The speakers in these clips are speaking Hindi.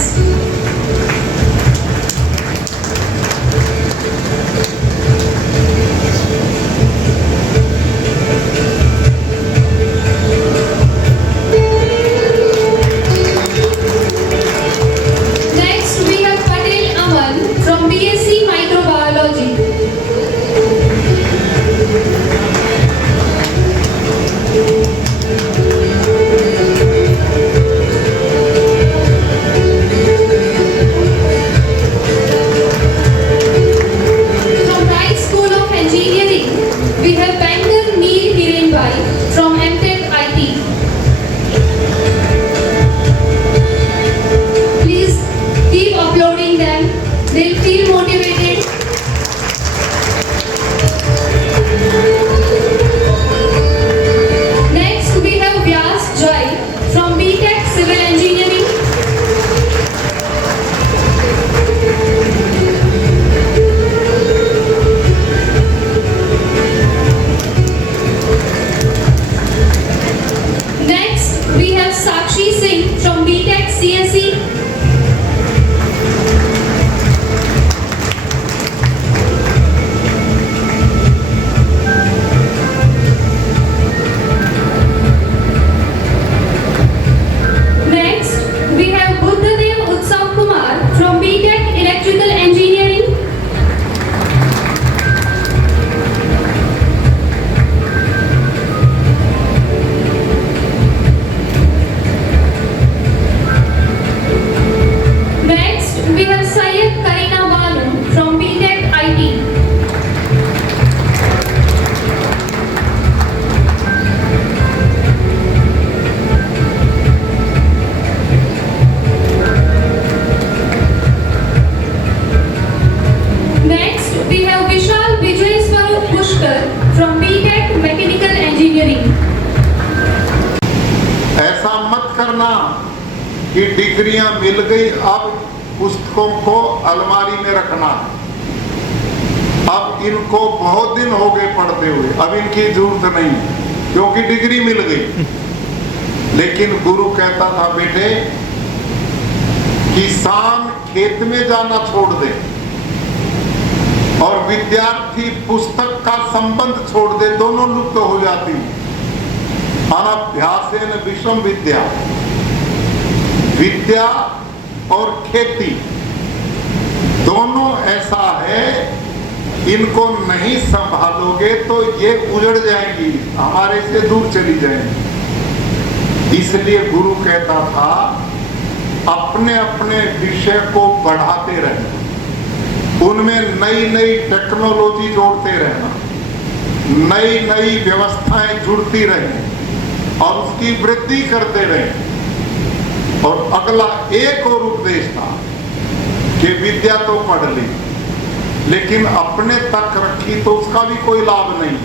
please. Next, we have Patel Aman from BSc Microbiology. From Wright School of Engineering, we have Banker Neer Hirenbai from MTech IT. Please keep uploading them. They'll feel motivated. Next, we have Vyas Joy from BTech Civil Engineering. Next, we have Sakshi Singh from BTech CSE. Next, we have Buddhadev Utsav Kumar from BTech Electrical Engineering. Next, we have Syed Karina Banu from BTech IT. Next, we have Vishal Vijay Swarup Pushkar from BTech Mechanical Engineering. ऐसा मत करना कि डिग्रियां मिल गई, अब पुस्तकों को अलमारी में रखना। अब इनको बहुत दिन हो गए पढ़ते हुए, अब इनकी जरूरत नहीं क्योंकि डिग्री मिल गई। लेकिन गुरु कहता था, बेटे किसान खेत में जाना छोड़ दे और विद्यार्थी पुस्तक का संबंध छोड़ दे, दोनों लुप्त हो जाती। अनभ्यासेन विषम विद्या, विद्या और खेती दोनों ऐसा है, इनको नहीं संभालोगे तो ये उजड़ जाएंगी, हमारे से दूर चली जाएंगी। इसलिए गुरु कहता था, अपने अपने विषय को बढ़ाते रहना, उनमें नई नई टेक्नोलॉजी जोड़ते रहना, नई नई व्यवस्थाएं जुड़ती रहें और उसकी वृद्धि करते रहें। और अगला एक और उपदेश था कि विद्या तो पढ़ ली लेकिन अपने तक रखी तो उसका भी कोई लाभ नहीं।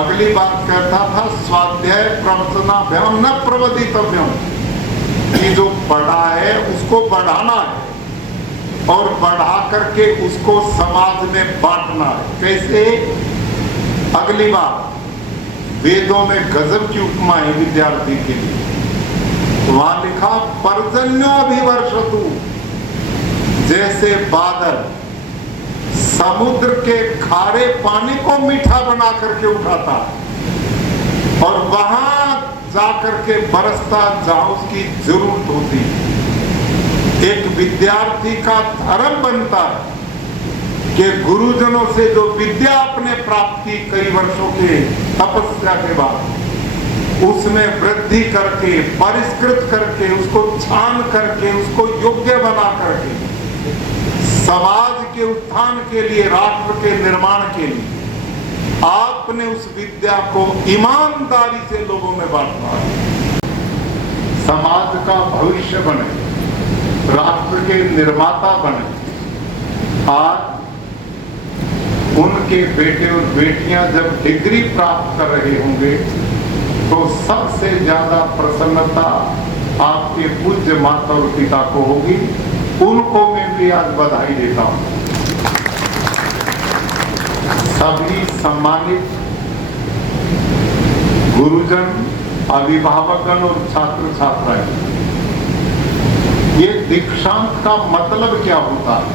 अगली बात कहता था, स्वाध्याय प्रवचनाभ्याम न प्रवदितव्यम, कि जो पढ़ा है उसको बढ़ाना है और बढ़ा करके उसको समाज में बांटना है। कैसे? अगली बात, वेदों में गजब की उपमा है विद्यार्थी के लिए। वहां लिखा, पर्जन्योभिवर्षतु, जैसे बादल समुद्र के खारे पानी को मीठा बना करके उठाता और वहां जाकर के बरसता जहां उसकी जरूरत होती। एक विद्यार्थी का धर्म बनता है कि गुरुजनों से जो विद्या आपने प्राप्त की कई वर्षों के तपस्या के बाद, उसमें वृद्धि करके, परिष्कृत करके, उसको छान करके, उसको योग्य बना करके समाज के उत्थान के लिए, राष्ट्र के निर्माण के लिए आपने उस विद्या को ईमानदारी से लोगों में बांटना है। समाज का भविष्य बने, राष्ट्र के निर्माता बने। आज उनके बेटे और बेटियां जब डिग्री प्राप्त कर रहे होंगे तो सबसे ज्यादा प्रसन्नता आपके पूज्य माता और पिता को होगी। उनको मैं भी आज बधाई देता हूं। सभी सम्मानित गुरुजन, अभिभावकगण और छात्र छात्राएं, ये दीक्षांत का मतलब क्या होता है,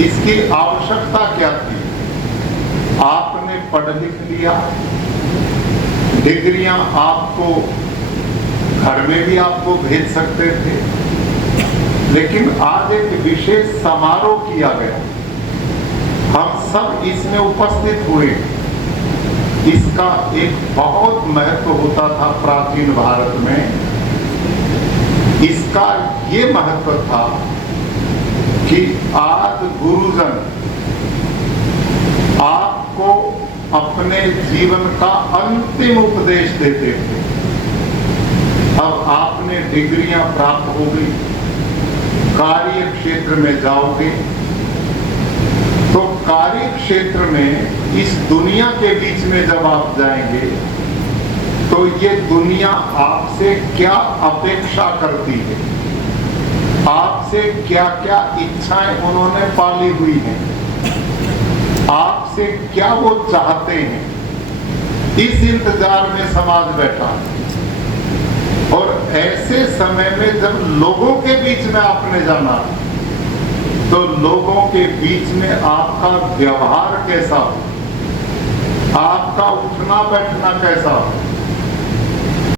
इसकी आवश्यकता क्या थी? आपने पढ़ लिख लिया, डिग्रियां आपको घर में भी आपको भेज सकते थे, लेकिन आज एक विशेष समारोह किया गया, हम सब इसमें उपस्थित हुए। इसका एक बहुत महत्व होता था प्राचीन भारत में। इसका ये महत्व था कि आज गुरुजन आपको अपने जीवन का अंतिम उपदेश देते थे। अब आपने डिग्रियां प्राप्त हो गई, कार्य क्षेत्र में जाओगे तो कार्य क्षेत्र में इस दुनिया के बीच में जब आप जाएंगे तो ये दुनिया आपसे क्या अपेक्षा करती है, आपसे क्या क्या इच्छाएं उन्होंने पाली हुई हैं, आपसे क्या वो चाहते हैं, इस इंतजार में समाज बैठा है। और ऐसे समय में जब लोगों के बीच में आपने जाना तो लोगों के बीच में आपका व्यवहार कैसा हो, आपका उठना बैठना कैसा हो,